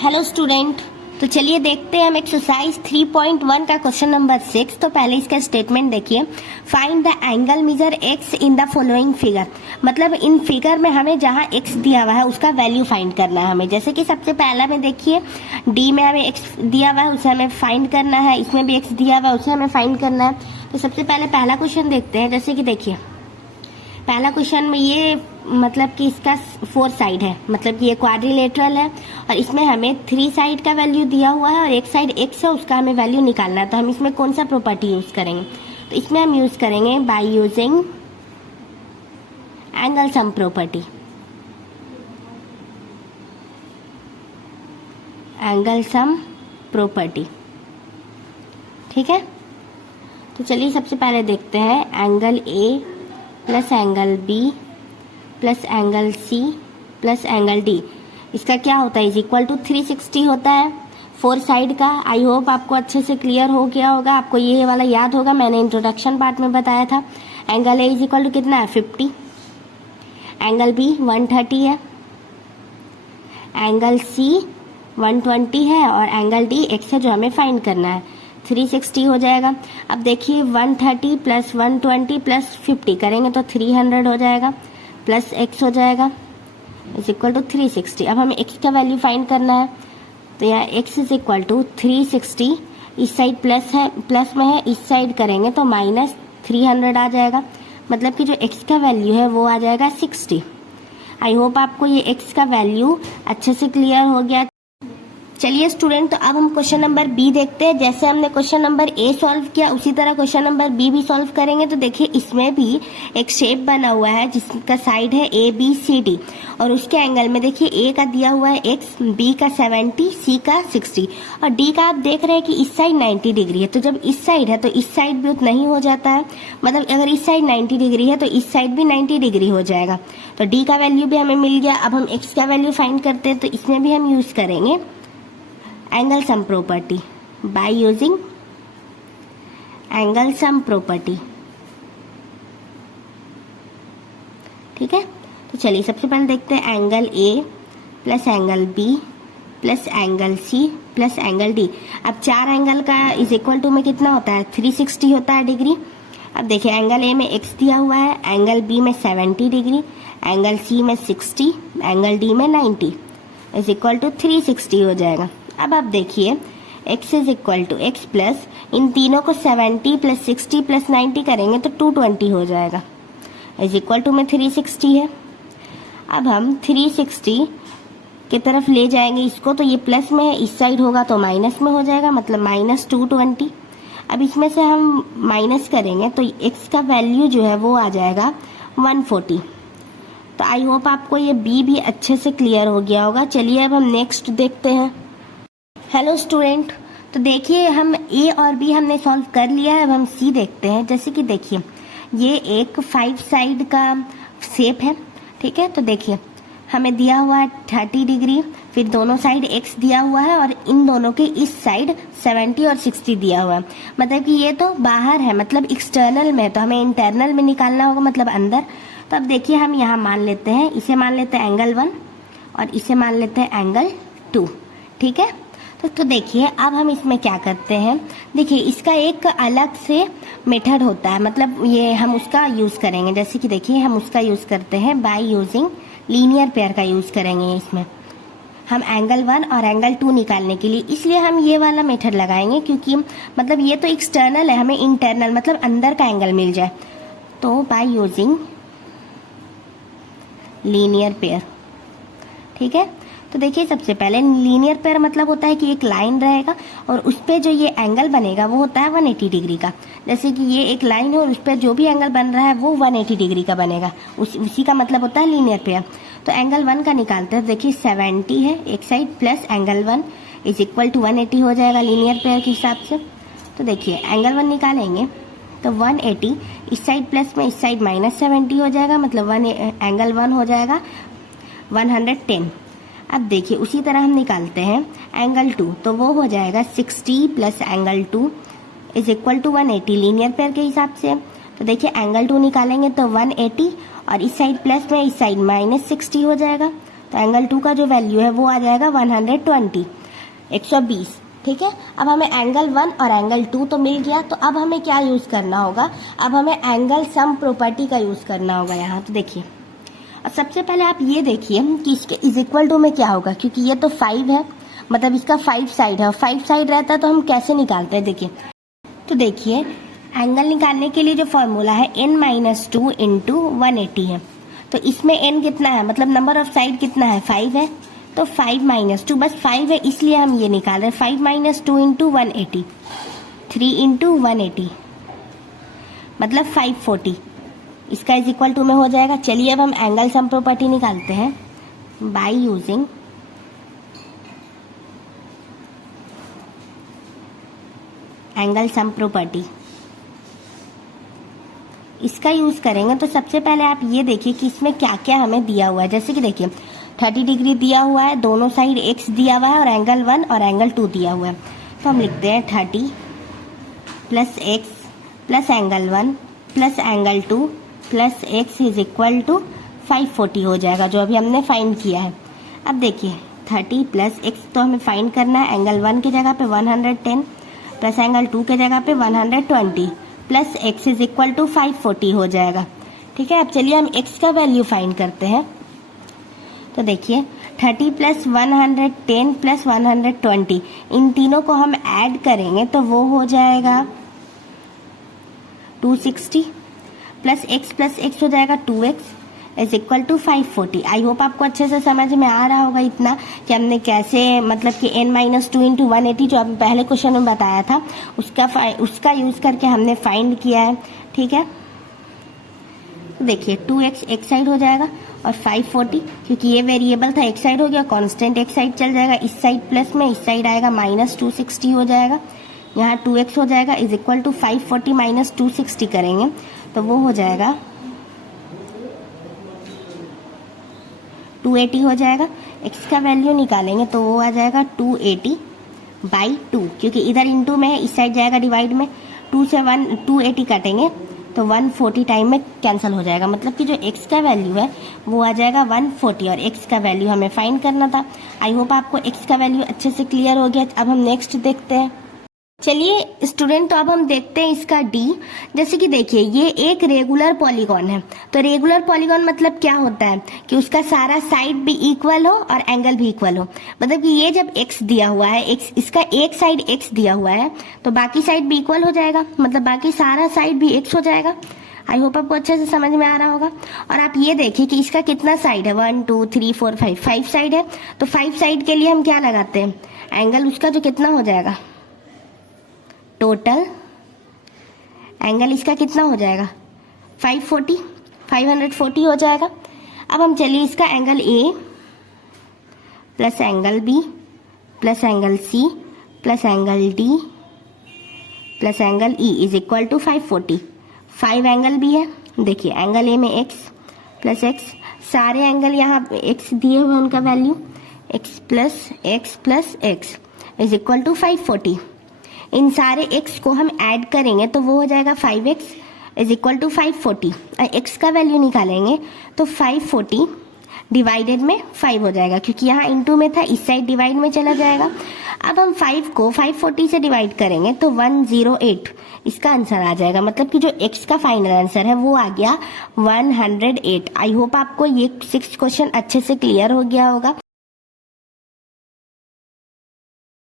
Hello student. तो चलिए देखते हैं हम एक्सरसाइज 3.1 का क्वेश्चन नंबर 6। तो पहले इसका स्टेटमेंट देखिए, find the angle measure x in the following figure. मतलब इन फिगर में हमें जहां x दिया हुआ है उसका वैल्यू फाइंड करना है हमें। जैसे कि सबसे पहला में देखिए d में हमें x दिया हुआ है उसे हमें फाइंड करना है, इसमें भी x दिया हुआ है उसे हमें फाइंड करना है। तो सबसे पहले पहला क्वेश्चन देखते हैं। जैसे कि देखिए पहला क्वेश्चन में ये मतलब कि इसका 4 साइड है, मतलब कि ये क्वाड्रिलेटरल है और इसमें हमें 3 साइड का वैल्यू दिया हुआ है और एक साइड x है उसका हमें वैल्यू निकालना है। तो हम इसमें कौन सा प्रॉपर्टी यूज करेंगे? तो इसमें हम यूज करेंगे by using angle sum property. Angle sum property, ठीक है। तो चलिए सबसे पहले देखते हैं angle A plus angle B plus angle C plus angle D, इसका क्या होता है? इज इक्वल टू 360 होता है 4 साइड का। आई होप आपको अच्छे से क्लियर हो गया होगा, आपको ये वाला याद होगा, मैंने इंट्रोडक्शन पार्ट में बताया था। Angle A is equal to कितना है? 50। एंगल B 130 है, एंगल C 120 है और एंगल D x है जो हमें फाइंड करना है। 360 हो जाएगा। अब देखिए 130 प्लस 120 प्लस 50 करेंगे तो 300 हो जाएगा, प्लस x हो जाएगा इज इक्वल टू 360। अब हमें x का वैल्यू फाइंड करना है, तो यहाँ x इज इक्वल टू 360, इस साइड प्लस है, प्लस में है, इस साइड करेंगे तो माइनस 300 आ जाएगा। मतलब कि जो x का वैल्यू है वो आ जाएगा 60। आई होप आपको ये x का वैल्यू अच्छे से क्लियर हो गया। चलिए स्टूडेंट, तो अब हम क्वेश्चन नंबर बी देखते हैं। जैसे हमने क्वेश्चन नंबर ए सॉल्व किया उसी तरह क्वेश्चन नंबर बी भी सॉल्व करेंगे। तो देखिए इसमें भी एक शेप बना हुआ है जिसका साइड है ए बी सी डी और उसके एंगल में देखिए ए का दिया हुआ है x, बी का 70, सी का 60 और डी का आप देख रहे हैं कि इस साइड 90 डिग्री है। तो जब इस साइड है तो इस साइड भी उतना ही हो जाता है, मतलब अगर इस साइड 90 डिग्री है तो इस साइड भी 90 डिग्री हो जाएगा। तो डी का वैल्यू भी हमें मिल गया। अब हम x का वैल्यू फाइंड करते हैं, तो इसमें भी हम यूज करेंगे angle sum property by using angle sum property, ठीक है। तो चलिए सबसे पहले देखते हैं angle A plus angle B plus angle C plus angle D। अब 4 एंगल का इज इक्वल टू में कितना होता है? 360 होता है डिग्री। अब देखिए एंगल A में x दिया हुआ है, एंगल B में 70 डिग्री, एंगल C में 60, एंगल D में 90 इज इक्वल टू 360 हो जाएगा। अब आप देखिए x is equal to x plus इन तीनों को 70 प्लस 60 प्लस 90 करेंगे तो 220 हो जाएगा, इज इक्वल टू में 360 है। अब हम 360 की तरफ ले जाएंगे इसको, तो ये प्लस में है, इस साइड होगा तो माइनस में हो जाएगा, मतलब माइनस 220। अब इसमें से हम माइनस करेंगे तो x का वैल्यू जो है वो आ जाएगा 140। तो आई होप आपको ये b भी अच्छे से क्लियर हो गया होगा। चलिए अब हम नेक्स्ट देखते हैं। हेलो स्टूडेंट, तो देखिए हम A और B हमने सॉल्व कर लिया है। अब हम C देखते हैं। जैसे कि देखिए ये एक 5 साइड का शेप है, ठीक है। तो देखिए हमें दिया हुआ है 30 डिग्री, फिर दोनों साइड x दिया हुआ है और इन दोनों के इस साइड 70 और 60 दिया हुआ है। मतलब कि ये तो बाहर है, मतलब एक्सटर्नल में, तो हमें इंटरनल में निकालना होगा, मतलब अंदर। तो अब देखिए हम यहाँ मान लेते हैं, इसे मान लेते हैं एंगल 1 और इसे मान लेते हैं एंगल 2, ठीक है। तो देखिए अब हम इसमें क्या करते हैं, देखिए इसका एक अलग से मेथड होता है, मतलब ये हम उसका यूज़ करेंगे। जैसे कि देखिए हम उसका यूज़ करते हैं बाय यूजिंग लीनियर पेयर का यूज़ करेंगे। इसमें हम एंगल 1 और एंगल 2 निकालने के लिए, इसलिए हम ये वाला मेथड लगाएंगे क्योंकि मतलब ये तो एक्सटर्नल है, हमें इंटरनल मतलब अंदर का एंगल मिल जाए। तो बाय यूजिंग लीनियर पेयर, ठीक है। तो देखिए सबसे पहले लीनियर पेयर मतलब होता है कि एक लाइन रहेगा और उस पर जो ये एंगल बनेगा वो होता है 180 डिग्री का। जैसे कि ये एक लाइन है और उस पर जो भी एंगल बन रहा है वो 180 डिग्री का बनेगा, उसी का मतलब होता है लीनियर पेयर। तो एंगल 1 का निकालते हैं। देखिए 70 है एक side plus angle 1 is equal to 180 हो जाएगा लीनियर पेयर के हिसाब से। तो देखिए एंगल 1 निकालेंगे तो 180, इस साइड प्लस में इस साइड माइनस 70 हो जाएगा, मतलब एंगल 1 हो जाएगा 110। अब देखिए उसी तरह हम निकालते हैं एंगल 2, तो वो हो जाएगा 60 plus angle 2 is equal to 180 linear pair के हिसाब से। तो देखिए एंगल 2 निकालेंगे तो 180 और इस साइड प्लस में इस साइड माइनस 60 हो जाएगा, तो एंगल 2 का जो वैल्यू है वो आ जाएगा 120, 120। ठीक है, अब हमें एंगल 1 और एंगल 2 तो मिल गया। तो अब हमें क्या यूज़ करना होगा, अब हमें एंगल सम प्रॉपर्टी का यूज़ करना होगा यहाँ। तो देखिए, अब सबसे पहले आप ये देखिए कि इसके इज इक्वल टू में क्या होगा, क्योंकि ये तो 5 है, मतलब इसका 5 साइड है, और 5 साइड रहता है तो हम कैसे निकालते हैं, देखिए। तो देखिए, एंगल निकालने के लिए जो फॉर्मूला है n-2 इंटू 180 है। तो इसमें n कितना है, मतलब नंबर ऑफ साइड कितना है, 5 है। तो 5 - 2, बस 5 है इसलिए हम ये निकाल रहे हैं। 5 - 2 इंटू 180, 3 इंटू 180 मतलब 540। इसका इज इक्वल टू में हो जाएगा। चलिए अब हम एंगल सम प्रॉपर्टी निकालते हैं by using angle sum property. इसका यूज करेंगे तो सबसे पहले आप ये देखिए कि इसमें क्या क्या हमें दिया हुआ है। जैसे कि देखिए 30 डिग्री दिया हुआ है, दोनों साइड x दिया हुआ है, और एंगल 1 और एंगल 2 दिया हुआ है। तो हम लिखते हैं 30 plus x plus angle 1 plus angle 2 plus x is equal to 540 हो जाएगा, जो अभी हमने फाइंड किया है। अब देखिए 30 प्लस x तो हमें फाइंड करना है। एंगल 1 की जगह पे 110 प्लस एंगल 2 के जगह पे 120 plus x is equal to 540 हो जाएगा। ठीक है, अब चलिए हम x का वैल्यू फाइंड करते हैं। तो देखिए 30 प्लस 110 प्लस 120, इन तीनों को हम ऐड करेंगे तो वो हो जाएगा 260 प्लस x हो जाएगा 2x is equal to 540। I hope आपको अच्छे से समझ में आ रहा होगा इतना कि हमने कैसे, मतलब कि n-2 इंटू 180 जो आपने पहले क्वेश्चन में बताया था उसका यूज़ करके हमने फाइंड किया है। ठीक है, तो देखिए 2x एक साइड हो जाएगा और 540, क्योंकि ये वेरिएबल था एक साइड हो गया, कांस्टेंट एक साइड चल जाएगा। इस साइड प्लस में, इस साइड आएगा -260 हो जाएगा। यहाँ 2x हो जाएगा इज इक्वल टू 540 माइनस 260 करेंगे तो वो हो जाएगा 280 हो जाएगा। x का वैल्यू निकालेंगे तो वो आ जाएगा 280 बाई 2, क्योंकि इधर इंटू में है, इस साइड जाएगा डिवाइड में। 2 से 280 काटेंगे तो 140 टाइम में कैंसिल हो जाएगा, मतलब कि जो x का वैल्यू है वो आ जाएगा 140, और x का वैल्यू हमें फाइंड करना था। आई होप आपको x का वैल्यू अच्छे से क्लियर हो गया। अब हम नेक्स्ट देखते हैं। चलिए स्टूडेंट, तो अब हम देखते हैं इसका D। जैसे कि देखिए ये एक रेगुलर पॉलीगॉन है। तो रेगुलर पॉलीगॉन मतलब क्या होता है कि उसका सारा साइड भी इक्वल हो और एंगल भी इक्वल हो। मतलब कि ये जब x दिया हुआ है, x इसका एक साइड x दिया हुआ है तो बाकी साइड भी इक्वल हो जाएगा, मतलब बाकी सारा साइड भी x हो जाएगा। आई होप आपको अच्छे से समझ में आ रहा होगा। और आप ये देखिए कि इसका कितना साइड है, 1 2 3 4 5 साइड है। तो 5 साइड के लिए हम क्या लगाते हैं, एंगल उसका जो कितना हो जाएगा, टोटल एंगल इसका कितना हो जाएगा 540 हो जाएगा। अब हम चलिए इसका angle A plus angle B plus angle C plus angle D plus angle E is equal to 540। 5 angle भी है। देखिए एंगल A में x प्लस x, सारे एंगल यहाँ x दिए हुए उनका value x plus x is equal to 540। इन सारे x को हम ऐड करेंगे तो वो हो जाएगा 5x is equal to 540। x का वैल्यू निकालेंगे तो 540 डिवाइडेड में 5 हो जाएगा, क्योंकि यहाँ इंटू में था, इस साइड डिवाइड में चला जाएगा। अब हम 5 को 540 से डिवाइड करेंगे तो 108 इसका आंसर आ जाएगा, मतलब कि जो x का फाइनल आंसर है वो आ गया 108। आई होप आपको ये 6 क्वेश्चन अच्छे से क्लियर हो गया होगा।